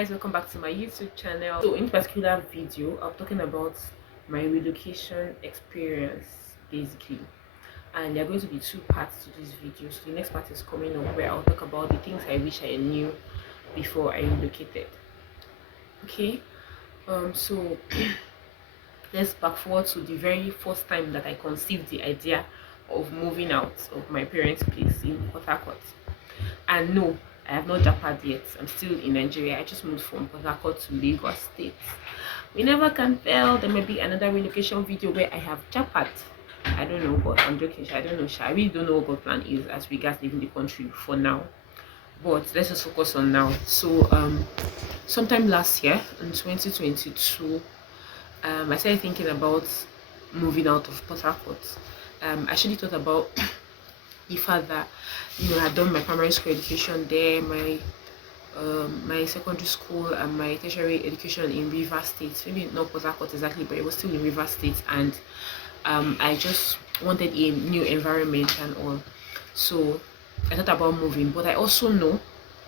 guys, welcome back to my YouTube channel. So in this particular video, I'm talking about my relocation experience basically, and there are going to be two parts to this video. So the next part is coming up where I'll talk about the things I wish I knew before I relocated. Okay, so let's back forward to the very first time that I conceived the idea of moving out of my parents' place in Port Harcourt. And no, I have not japared yet. I'm still in Nigeria. I just moved from Port Harcourt to Lagos State. We never can tell. There may be another relocation video where I have japared. I don't know, but I'm joking. I don't know. I really don't know what God's plan is as regards leaving the country for now. But let's just focus on now. So sometime last year in 2022, I started thinking about moving out of Port Harcourt. I actually thought about the fact that I had done my primary school education there, my secondary school and my tertiary education in River State. Maybe not Port Harcourt exactly, but it was still in River State, and I just wanted a new environment and all. So I thought about moving, but I also know,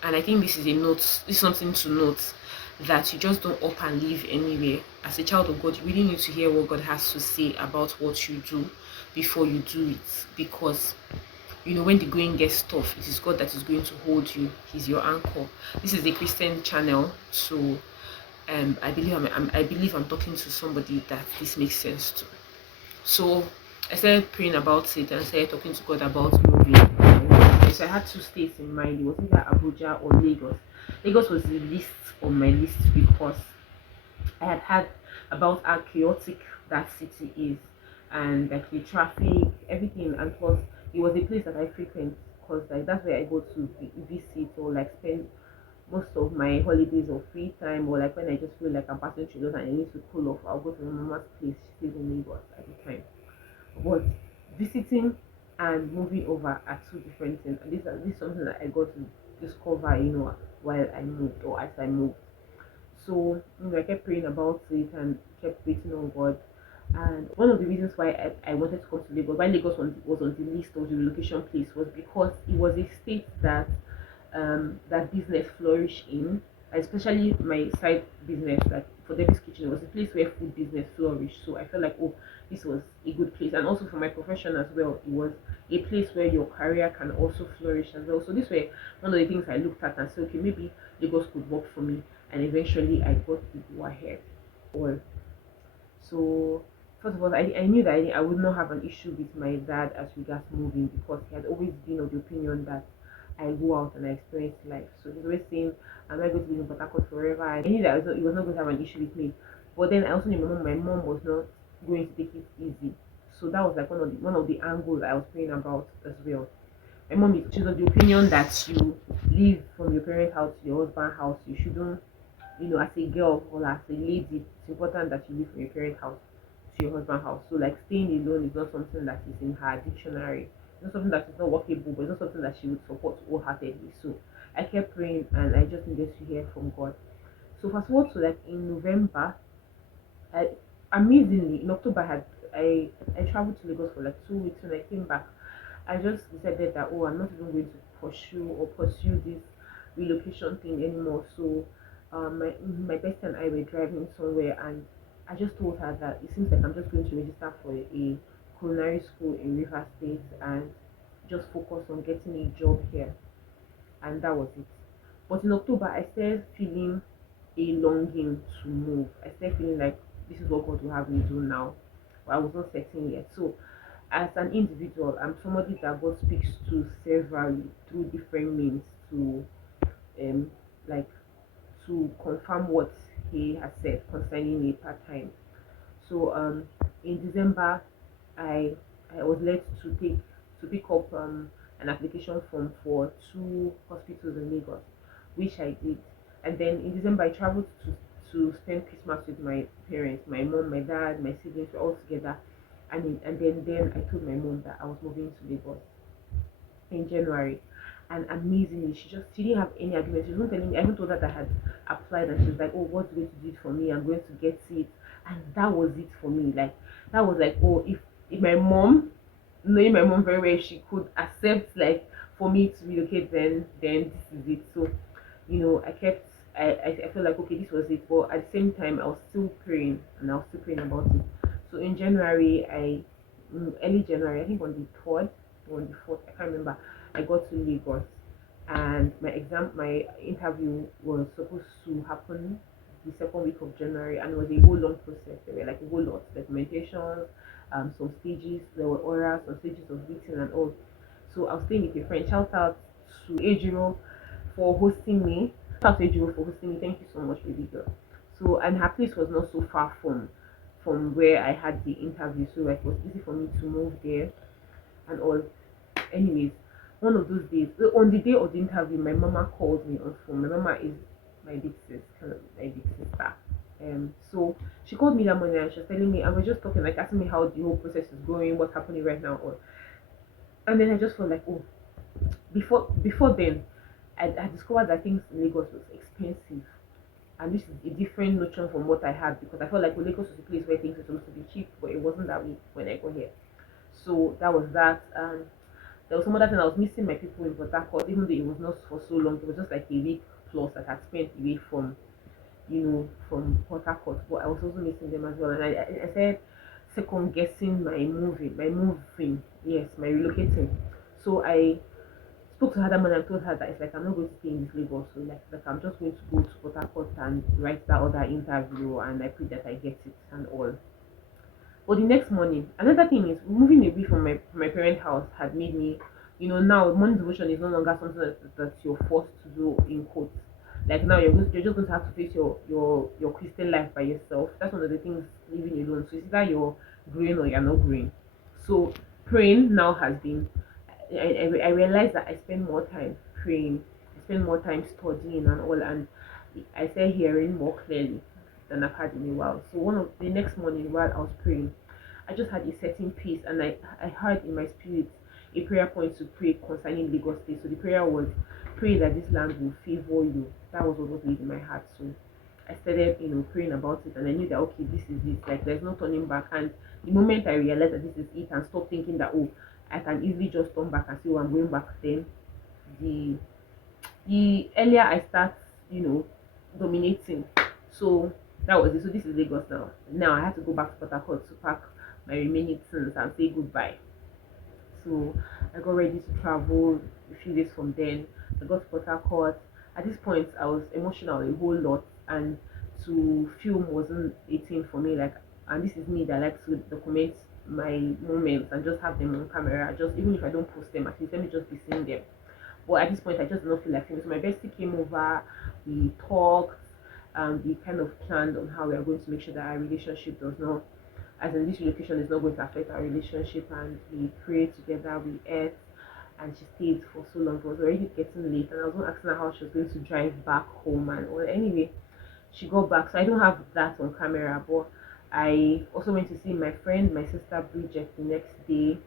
and I think this is this is something to note, that you just don't up and leave anywhere. As a child of God, you really need to hear what God has to say about what you do before you do it, because when the going gets tough, it is God that is going to hold you. He's your anchor. This is a Christian channel, so I believe I'm talking to somebody that this makes sense to. So I started praying about it and started talking to God about moving. So I had two states in mind. It was either Abuja or Lagos. Lagos was the least on my list because I had heard about how chaotic that city is, and like the traffic, everything, and plus it was a place that I frequent because like that's where I go to visit or like spend most of my holidays or free time, or like when I just feel like I'm passing through those and I need to cool off, I'll go to my mama's place. She stays in Lagos at the time. But visiting and moving over are two different things, and this is something that I got to discover, while I moved or as I moved. So I kept praying about it and kept waiting on God. And one of the reasons why I wanted to come to Lagos, why Lagos was on the list of the relocation place, was because it was a state that that business flourished in, especially my side business, like for Debbie's Kitchen. It was a place where food business flourished. So I felt like, oh, this was a good place. And also for my profession as well, it was a place where your career can also flourish as well. So this were one of the things I looked at and said, okay, maybe Lagos could work for me. And eventually I got to go ahead. Well, so first of all, I knew that I would not have an issue with my dad as regards moving, because he had always been of the opinion that I go out and I experience life. So he's always saying, I'm not going to live in Port Harcourt forever. I knew that he was not going to have an issue with me. But then I also knew my mom was not going to take it easy. So that was like one of the angles I was praying about as well. My mom she's of the opinion that you leave from your parents' house to your husband's house. You shouldn't, as a girl or as a lady, it's important that you leave from your parents' house to your husband's house. So like staying alone is not something that is in her dictionary. It's not something that is not workable, but it's not something that she would support wholeheartedly. So I kept praying and I just needed to hear from God. So fast forward to like in November, I amazingly in October I traveled to Lagos for like 2 weeks. When I came back, I just decided that, oh, I'm not even going to pursue this relocation thing anymore. So my bestie and I were driving somewhere, and I just told her that it seems like I'm just going to register for a culinary school in River State and just focus on getting a job here, and that was it. But in October, I started feeling a longing to move. I started feeling like this is what God will have me do now. But I was not certain yet. So as an individual, I'm somebody that God speaks to severally through different means to um like to confirm what he has said concerning a part-time. So in December, I I was led to pick up an application form for two hospitals in Lagos, which I did. And then in December, I traveled to spend Christmas with my parents, my mom, my dad, my siblings were all together. And then I told my mom that I was moving to Lagos in January. And amazingly, she didn't have any argument. She wasn't telling me. I even told her that I had applied, and she was like, "Oh, what's going to do it for me? I'm going to get it." And that was it for me. Like that was like, oh, if my mom, knowing my mom very well, she could accept like for me to relocate, then this is it. So I kept I felt like okay, this was it. But at the same time, I was still praying, and I was still praying about it. So in January, early January, I think on the third or on the fourth, I can't remember. I got to Lagos, and my interview was supposed to happen the second week of January, and it was a whole long process. There were like a whole lot documentations, some stages. There were orals, some stages of written and all. So I was staying with a friend. Shout out to Ejiro for hosting me. Shout out to Ejiro for hosting me. Thank you so much, baby girl. So and her place was not so far from where I had the interview, so like, it was easy for me to move there and all. Anyways, one of those days, on the day of the interview, my mama called me on phone. My mama is my big sis, kind of my big sister. So she called me that morning and she was telling me, I was just talking, like asking me how the whole process is going, what's happening right now, or and then I just felt like, oh, before then, I discovered that things in Lagos was expensive, and this is a different notion from what I had because I felt like Lagos was a place where things were supposed to be cheap, but it wasn't that way when I got here. So that was that. There was some other thing I was missing my people in Port Harcourt, even though it was not for so long. It was just like a week plus that I spent away from from Port Harcourt, but I was also missing them as well. And I said second guessing my moving, yes, my relocating. So I spoke to her that morning and told her that it's like I'm not going to stay in this Lagos, so like I'm just going to go to Port Harcourt and write that other interview, and I pray that I get it and all. But the next morning, another thing is moving away from my parent house had made me, now morning devotion is no longer something that you're forced to do in quotes. Like now you're just going to have to face your Christian life by yourself. That's one of the things living alone. So it's either you're growing or you're not growing. So praying now has been. I realized that I spend more time praying. I spend more time studying and all, and I start hearing more clearly than I've had in a while. So one of the next morning while I was praying, I just had a certain peace, and I heard in my spirit a prayer point to pray concerning Lagos State. So the prayer was, pray that this land will favor you. That was what was laid in my heart. So I started, praying about it, and I knew that okay, this is it. Like there's no turning back. And the moment I realized that this is it, and stop thinking that oh, I can easily just turn back and say, oh, I'm going back, then the the earlier I start, dominating. So that was it. So this is Lagos now. Now I have to go back to Port Harcourt to pack my remaining things and say goodbye. So I got ready to travel a few days from then. I got to Port Harcourt. At this point, I was emotional a whole lot, and to film wasn't a thing for me. Like, and this is me that likes to document my moments and just have them on camera. Just even if I don't post them, at least let me just be seeing them. But at this point, I just did not feel like filming. So my bestie came over. We talked. We kind of planned on how we are going to make sure that our relationship does not, as in this relocation is not going to affect our relationship, and we prayed together, we ate, and she stayed for so long. It was already getting late, and I was going to ask her how she was going to drive back home, and well, anyway, she got back. So I don't have that on camera, but I also went to see my friend, my sister Bridget, the next day,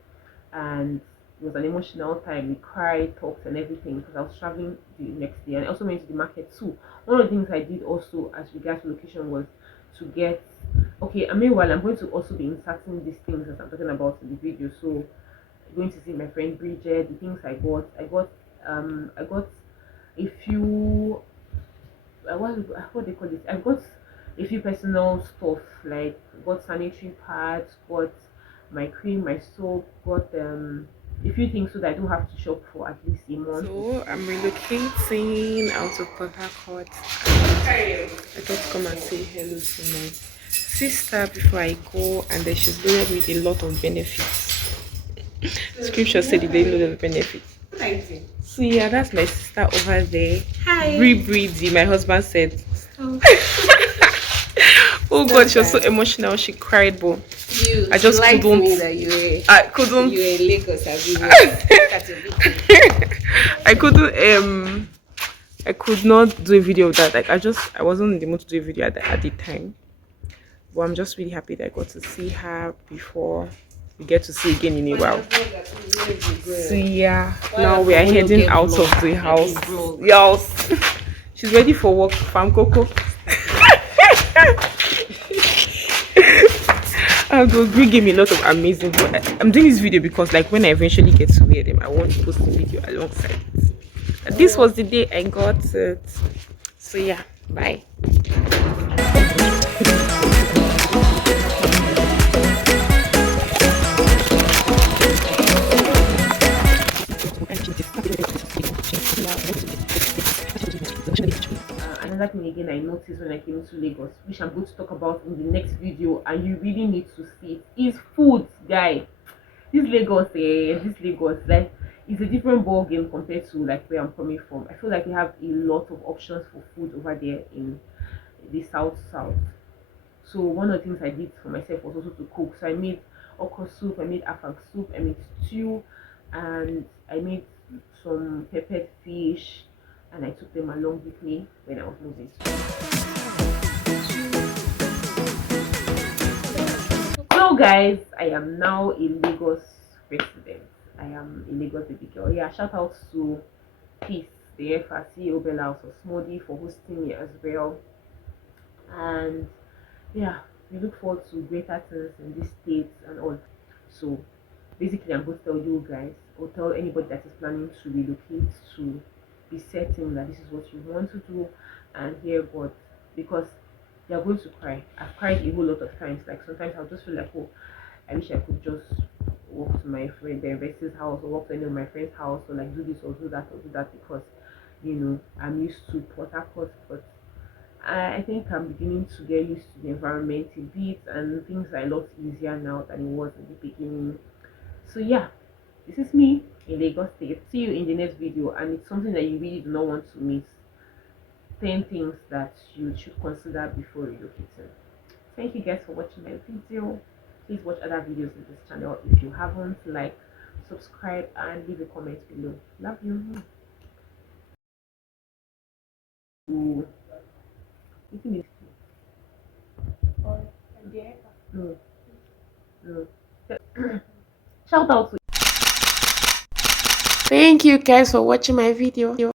and it was an emotional time. We cried, talked, and everything because I was traveling the next day, and I also went to the market too. One of the things I did also as regards to location was to get okay. And meanwhile, I'm going to also be inserting these things as I'm talking about in the video. So, going to see my friend Bridget, the things I got a few what they call it. I got a few personal stuff like got sanitary pads, got my cream, my soap, got a few things so that I don't have to shop for at least a month. So I'm relocating out of Port Harcourt. I just come and say hello to my sister before I go, and then she's loaded with a lot of benefits. Scripture said they loaded with benefits. So yeah, that's my sister over there. Hi. Breezy, my husband said. Oh, oh God, she was so emotional. She cried, but I just couldn't. Me that I couldn't. You were in Lagos, I couldn't. I could not do a video of that. Like I wasn't in the mood to do a video at the time. But I'm just really happy that I got to see her before we get to see again in a while. So yeah, now we are heading out of the house. Yes, she's ready for work. Fam Coco. And Brie gave me a lot of amazing. I'm doing this video because, like, when I eventually get to wear them, I want to post the video alongside it. This was the day I got it. So yeah. Bye. Another thing again I noticed when I came to Lagos, which I'm going to talk about in the next video, and you really need to see it, is food, guy. This Lagos, like, it's a different ball game compared to like where I'm coming from. I feel like we have a lot of options for food over there in the south. So one of the things I did for myself was also to cook. So I made okra soup, I made afang soup, I made stew, and I made some peppered fish, and I took them along with me when I was moving. So guys, I am now a Lagos resident. I am a Lagos baby girl. Yeah, shout out to Peace, the FRC Obela House of Smody, for hosting me as well. And yeah, we look forward to greater things in this state and all. So basically, I'm going to tell you guys, or tell anybody that is planning to relocate, to be certain that this is what you want to do and hear God, because you're going to cry. I've cried a whole lot of times. Like sometimes I'll just feel like, oh, I wish I could just walk to my friend, the investor's house, or walk to any of my friend's house, or like do this or do that or do that, because I'm used to Port Harcourt, but I think I'm beginning to get used to the environment a bit, and things are a lot easier now than it was in the beginning. So yeah, this is me in Lagos State. See you in the next video, and it's something that you really do not want to miss. 10 things that you should consider before relocating. Thank you guys for watching my video. Please watch other videos in this channel. If you haven't, like, subscribe, and leave a comment below. Love you. Ooh. No, no. Shout out to. Thank you guys for watching my video.